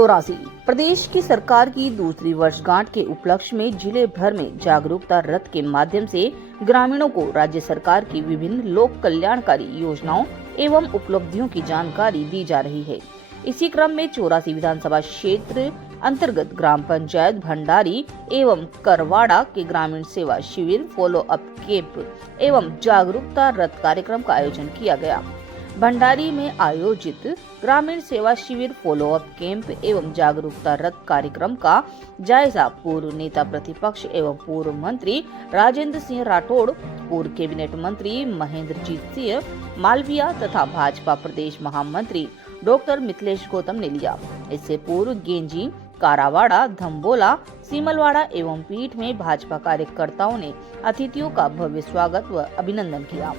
84। प्रदेश की सरकार की दूसरी वर्षगांठ के उपलक्ष्य में जिले भर में जागरूकता रथ के माध्यम से ग्रामीणों को राज्य सरकार की विभिन्न लोक कल्याणकारी योजनाओं एवं उपलब्धियों की जानकारी दी जा रही है। इसी क्रम में 84 विधानसभा क्षेत्र अंतर्गत ग्राम पंचायत भंडारी एवं करवाड़ा के ग्रामीण सेवा शिविर, फॉलो अप कैंप एवं जागरूकता रथ कार्यक्रम का आयोजन किया गया। भंडारी में आयोजित ग्रामीण सेवा शिविर, फॉलो अप कैंप एवं जागरूकता रथ कार्यक्रम का जायजा पूर्व नेता प्रतिपक्ष एवं पूर्व मंत्री राजेंद्र सिंह राठौड़, पूर्व कैबिनेट मंत्री महेंद्रजीत सिंह मालविया तथा भाजपा प्रदेश महामंत्री डॉक्टर मिथिलेश गौतम ने लिया। इससे पूर्व गेंजी, कारावाड़ा, धम्बोला, सीमलवाड़ा एवं पीठ में भाजपा कार्यकर्ताओं ने अतिथियों का भव्य स्वागत व अभिनंदन किया।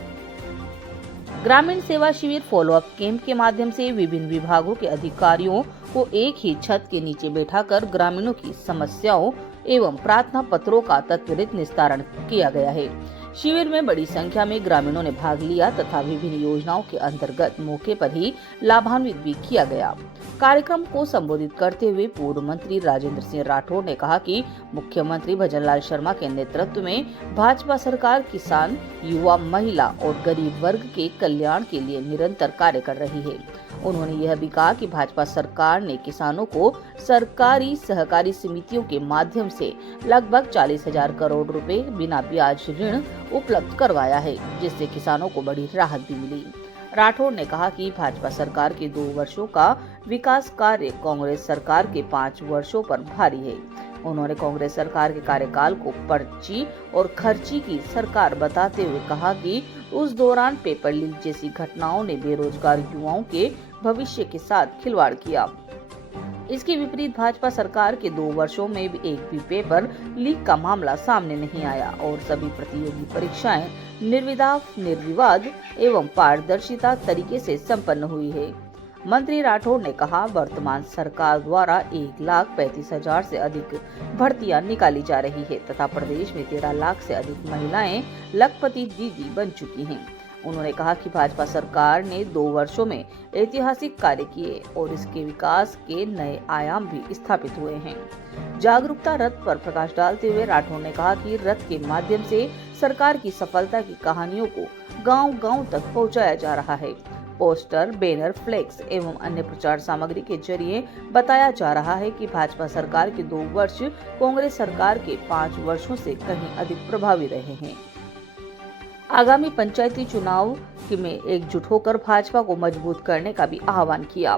ग्रामीण सेवा शिविर, फॉलो अप कैंप के माध्यम से विभिन्न विभागों के अधिकारियों को एक ही छत के नीचे बैठाकर ग्रामीणों की समस्याओं एवं प्रार्थना पत्रों का त्वरित निस्तारण किया गया है। शिविर में बड़ी संख्या में ग्रामीणों ने भाग लिया तथा विभिन्न योजनाओं के अंतर्गत मौके पर ही लाभान्वित भी किया गया। कार्यक्रम को संबोधित करते हुए पूर्व मंत्री राजेंद्र सिंह राठौड़ ने कहा कि मुख्यमंत्री भजनलाल शर्मा के नेतृत्व में भाजपा सरकार किसान, युवा, महिला और गरीब वर्ग के कल्याण के लिए निरंतर कार्य कर रही है। उन्होंने यह भी कहा कि भाजपा सरकार ने किसानों को सरकारी सहकारी समितियों के माध्यम से लगभग 40,000 करोड़ रुपए बिना ब्याज ऋण उपलब्ध करवाया है, जिससे किसानों को बड़ी राहत भी मिली। राठौड़ ने कहा कि भाजपा सरकार के 2 वर्षों का विकास कार्य कांग्रेस सरकार के 5 वर्षों पर भारी है। उन्होंने कांग्रेस सरकार के कार्यकाल को पर्ची और खर्ची की सरकार बताते हुए कहा कि उस दौरान पेपर लीक जैसी घटनाओं ने बेरोजगार युवाओं के भविष्य के साथ खिलवाड़ किया। इसके विपरीत भाजपा सरकार के 2 वर्षों में भी एक भी पेपर लीक का मामला सामने नहीं आया और सभी प्रतियोगी परीक्षाएं निर्विवाद एवं पारदर्शिता तरीके से संपन्न हुई है। मंत्री राठौड़ ने कहा, वर्तमान सरकार द्वारा 1,35,000 से अधिक भर्तियां निकाली जा रही है तथा प्रदेश में 13 लाख से अधिक महिलाएं लखपति दीदी बन चुकी हैं। उन्होंने कहा कि भाजपा सरकार ने 2 वर्षों में ऐतिहासिक कार्य किए और इसके विकास के नए आयाम भी स्थापित हुए हैं। जागरूकता रथ पर प्रकाश डालते हुए राठौड़ ने कहा कि रथ के माध्यम से सरकार की सफलता की कहानियों को गांव-गांव तक पहुंचाया जा रहा है। पोस्टर, बैनर, फ्लेक्स एवं अन्य प्रचार सामग्री के जरिए बताया जा रहा है कि भाजपा सरकार के 2 वर्ष कांग्रेस सरकार के 5 वर्षों से कहीं अधिक प्रभावी रहे हैं। आगामी पंचायती चुनाव में एकजुट होकर भाजपा को मजबूत करने का भी आह्वान किया।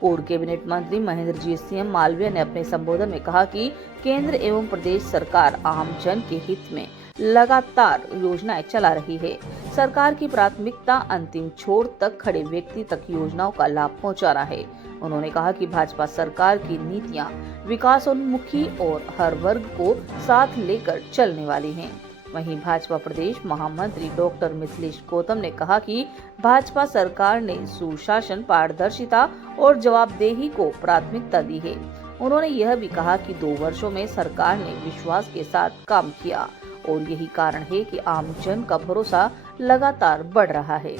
पूर्व कैबिनेट मंत्री महेंद्रजीत सिंह मालविया ने अपने संबोधन में कहा कि केंद्र एवं प्रदेश सरकार आम जन के हित में लगातार योजनाएं चला रही है। सरकार की प्राथमिकता अंतिम छोर तक खड़े व्यक्ति तक योजनाओं का लाभ पहुंचाना है। उन्होंने कहा कि भाजपा सरकार की नीतियां विकासोन्मुखी और हर वर्ग को साथ लेकर चलने वाली हैं। वहीं भाजपा प्रदेश महामंत्री डॉक्टर मिथिलेश गौतम ने कहा कि भाजपा सरकार ने सुशासन, पारदर्शिता और जवाबदेही को प्राथमिकता दी है। उन्होंने यह भी कहा कि 2 वर्षों में सरकार ने विश्वास के साथ काम किया और यही कारण है कि आम जन का भरोसा लगातार बढ़ रहा है।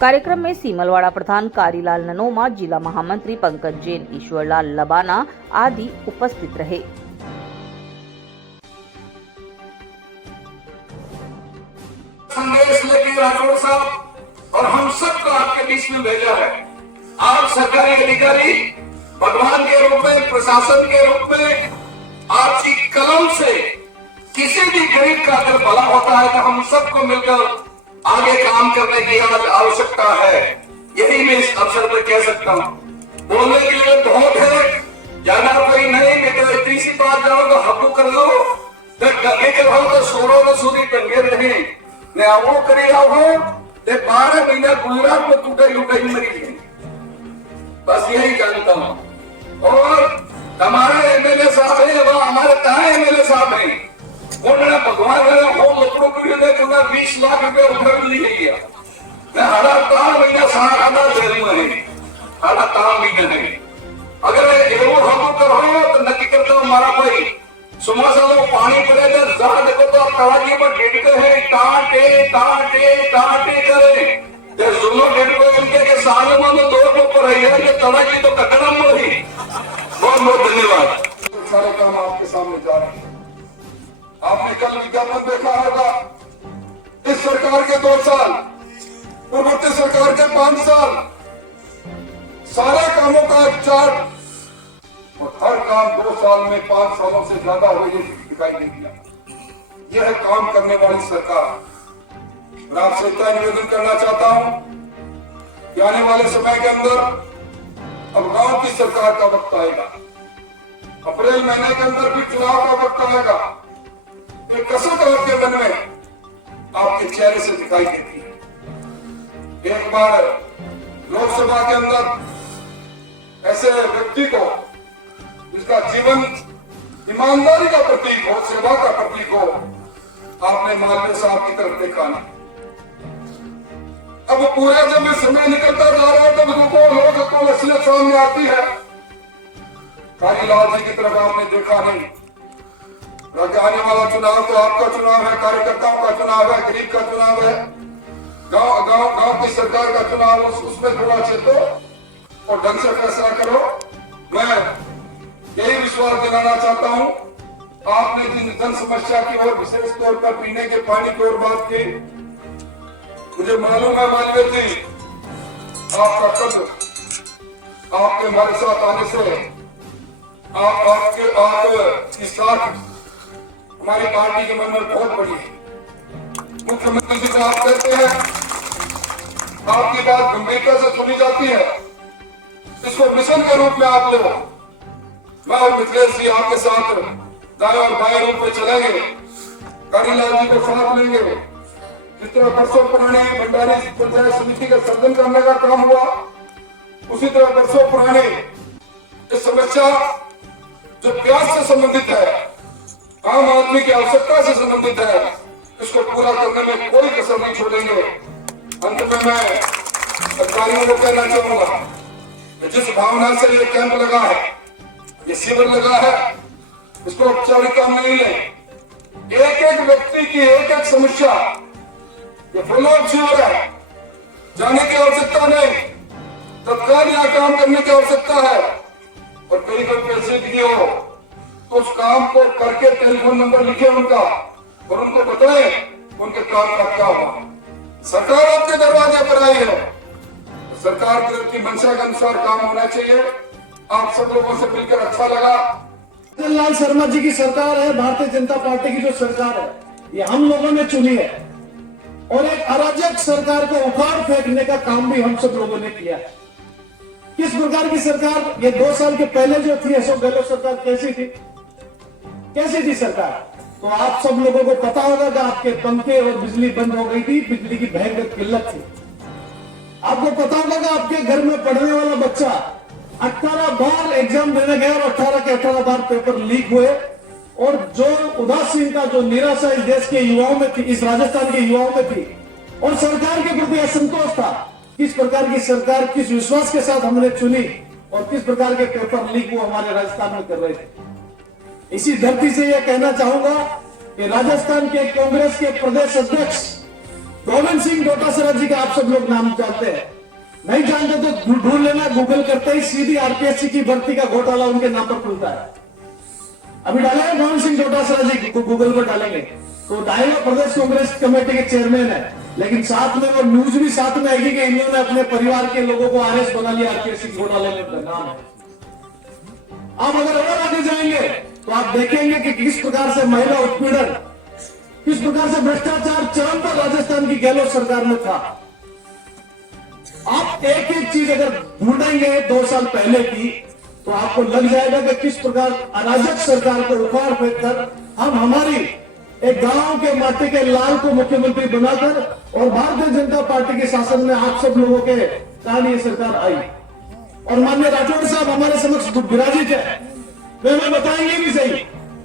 कार्यक्रम में सीमलवाड़ा प्रधान कारीलाल ननोमा, जिला महामंत्री पंकज जैन, ईश्वरलाल लबाना आदि उपस्थित रहे। संदेश लेके राठौड़ साहब और हम सबको आपके बीच में भेजा है। आप सरकारी अधिकारी भगवान के रूप में, प्रशासन के रूप में आपकी कलम से किसी भी गरीब का अगर भला होता है तो हम सबको मिलकर आगे काम करने की आवश्यकता है। यही मैं इस अवसर पर कह सकता हूँ। बोलने के लिए बहुत है, ज्यादा कोई नहीं। मैं तो इतनी सी बात जाओ तो हकू कर लो तो गगे के भाव तो सोरो तो सूरी टंगे रहे ने आवो करे आवो ते 12 महीना गुजरात में टूटे लुटे मरी गई। बस यही जानता हूँ। और हमारे एमएलए साहब है, वह हमारे कहा एमएलए साहब है, उन्होंने भगवान ने हो लकड़ों के लिए 20 लाख रुपए उठा लिए गया। मैं हरा तार महीना सारा जेल में है, हरा तार महीना है। अगर एवं हम करो तो नक्की करता हमारा भाई सुमासा में पानी पड़े तो जहां देखो तो तड़ाकी में गिरते हैं, कांटे कांटे कांटे करे तो सुनो गिरते उनके के साल में 2 ऊपर है, ये तड़ाकी तो ककड़म में ही बहुत बहुत धन्यवाद। सारे काम आपके सामने जा रहे हैं। आपने कल विज्ञापन देखा होगा, इस सरकार के 2 साल, पूर्ववर्ती सरकार के 5 साल, सारे कामों का चार्ट, और हर काम 2 साल में 5 सालों से ज्यादा हो ये दिखाई नहीं दिया। यह है काम करने वाली सरकार। मैं आपसे इतना निवेदन करना चाहता हूं कि आने वाले समय के अंदर अब गांव की सरकार का वक्त आएगा। अप्रैल महीने के अंदर भी चुनाव का वक्त आएगा। एक कसरत आपके मन में, आपके चेहरे से दिखाई देती है। एक बार लोकसभा के अंदर ऐसे व्यक्ति को जिसका जीवन ईमानदारी का प्रतीक हो, सेवा का प्रतीक हो, आपने मालवीय साहब की तरफ देखा नहीं। अब पूरे जब समय निकलता जा रहा है, तब लोग असलियत सामने आती है। कालीलाल जी की तरफ आपने देखा नहीं। आने वाला चुनाव तो आपका चुनाव है, कार्यकर्ताओं का चुनाव है, गरीब का चुनाव है, गांव की सरकार का चुनाव। उसमें थोड़ा चेतो और ढंग से फैसला करो। मैं यही विश्वास दिलाना चाहता हूं। आपने जिन जन समस्या की ओर, विशेष तौर पर पीने के पानी की ओर बात की, मुझे मालूम है मालवीय जी, आपका कद्र, आपके हमारे साथ आने से आपकी साथ हमारी पार्टी के मन में बहुत बड़ी है। मुख्यमंत्री जी को आप कहते हैं, आपकी बात गंभीरता से सुनी जाती है। इसको मिशन के रूप में आप लो। मैं और मिथिलेश जी आपके साथ दाएं और बाएं रूप में चलेंगे। कालीलाल जी को साथ लेंगे। जिस तरह बरसों पुरानी भंडारी पंचायत समिति का सर्जन करने का काम हुआ, उसी तरह बरसों पुरानी इस समस्या जो प्यास से संबंधित है, आम आदमी की आवश्यकता से संबंधित है, इसको पूरा करने में कोई कसर नहीं छोड़ेंगे। अंत में मैं अधिकारियों को कहना चाहूंगा, जिस भावना से ये कैंप लगा है, ये शिविर लगा है, इसको औपचारिक काम नहीं ले। एक एक व्यक्ति की एक एक समस्या, ये फॉलोअप शिविर है। जाने की आवश्यकता नहीं, तत्काल यहाँ काम करने की आवश्यकता है। और कहीं कोई पैसे दिए हो तो उस काम को करके टेलीफोन नंबर लिखे उनका, और उनको बताएं उनके काम का क्या हुआ। सरकार आपके दरवाजे पर आई है, सरकार की मंशा के अनुसार काम होना चाहिए। आप सब लोगों से मिलकर अच्छा लगा। लाल शर्मा जी की सरकार है, भारतीय जनता पार्टी की जो सरकार है, ये हम लोगों ने चुनी है, और एक अराजक सरकार को उखाड़ फेंकने का काम भी हम सब लोगों ने किया है। किस प्रकार की सरकार, ये 2 साल के पहले जो थी अशोक गहलोत सरकार, कैसी थी? कैसी थी सरकार? तो आप सब लोगों को पता होगा कि आपके पंखे और बिजली बंद हो गई थी, बिजली की भयंकर किल्लत थी। आपको पता होगा कि आपके घर में पढ़ने वाला बच्चा 18 बार एग्जाम देने गया और 18 के 18 बार पेपर लीक हुए। और जो उदासीनता, जो निराशा इस देश के युवाओं में थी, इस राजस्थान के युवाओं में थी, और सरकार के प्रति असंतोष था। किस प्रकार की सरकार, किस विश्वास के साथ हमने चुनी, और किस प्रकार के पेपर लीक वो हमारे राजस्थान में कर रहे थे। इसी धरती से यह कहना चाहूंगा कि राजस्थान के कांग्रेस के प्रदेश अध्यक्ष गोविंद सिंह डोटासरा जी का आप सब लोग नाम जानते हैं। नहीं जानते तो ढूंढ लेना, गूगल करते ही सीधी आरपीएससी की भर्ती का घोटाला उनके नाम पर खुलता है। अभी डालेंगे गोविंद सिंह डोटासरा जी को, गूगल पर डालेंगे तो डायरेक्ट प्रदेश कांग्रेस कमेटी के चेयरमैन है, लेकिन साथ में वो न्यूज भी साथ में आएगी कि इन्होंने अपने परिवार के लोगों को आरएस बना लिया, आरपीएससी घोटाले में नाम है। आप अगर और आगे जाएंगे तो आप देखेंगे कि किस प्रकार से महिला उत्पीड़न, किस प्रकार से भ्रष्टाचार चरम पर राजस्थान की गहलोत सरकार में था। आप एक एक चीज अगर ढूंढेंगे 2 साल पहले की, तो आपको लग जाएगा कि किस प्रकार अराजक सरकार को उखाड़ फेंक कर हम हमारी एक गांव के माटी के लाल को मुख्यमंत्री बनाकर और भारतीय जनता पार्टी के शासन में आप सब लोगों के कारण ये सरकार आई। और माननीय राठौड़ साहब हमारे समक्ष विराजित है, वे हमें बताएंगे भी सही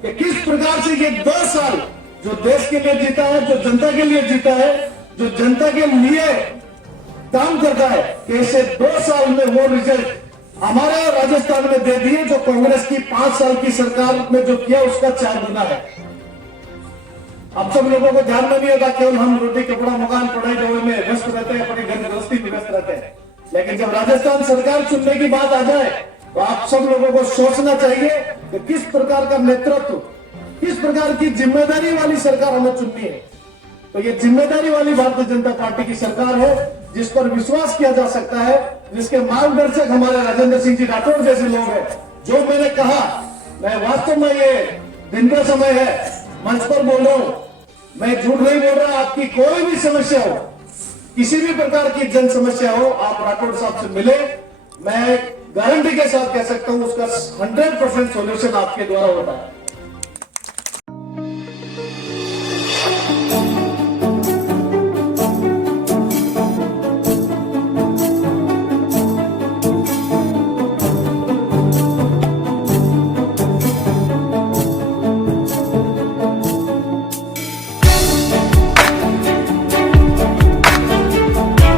कि किस प्रकार से ये 2 साल जो देश के लिए जीता है, जो जनता के लिए जीता है, जो जनता के लिए काम करता है, कि इसे 2 साल में वो रिजल्ट हमारे राजस्थान में दे दिए जो कांग्रेस की 5 साल की सरकार में जो किया उसका 4 गुना है। हम सब लोगों को ध्यान में नहीं होता, केवल हम रोटी कपड़ा मकान पढ़ाई दौड़ में व्यस्त रहते हैं, अपनी घर गृहस्थी में व्यस्त रहते हैं। लेकिन जब राजस्थान सरकार चुनने की बात आ जाए तो आप सब लोगों को सोचना चाहिए कि किस प्रकार का नेतृत्व, किस प्रकार की जिम्मेदारी वाली सरकार हमें चुननी है। तो ये जिम्मेदारी वाली भारतीय जनता पार्टी की सरकार है, जिस पर विश्वास किया जा सकता है, जिसके मार्गदर्शक हमारे राजेंद्र सिंह जी राठौड़ जैसे लोग हैं। जो मैंने कहा, मैं वास्तव में ये दिन का समय है, मंच पर बोल रहा हूं, मैं झूठ नहीं बोल रहा। आपकी कोई भी समस्या हो, किसी भी प्रकार की जन समस्या हो, आप राठौड़ साहब से मिले, मैं गारंटी के साथ कह सकता हूं उसका 100% सॉल्यूशन आपके द्वारा होता है।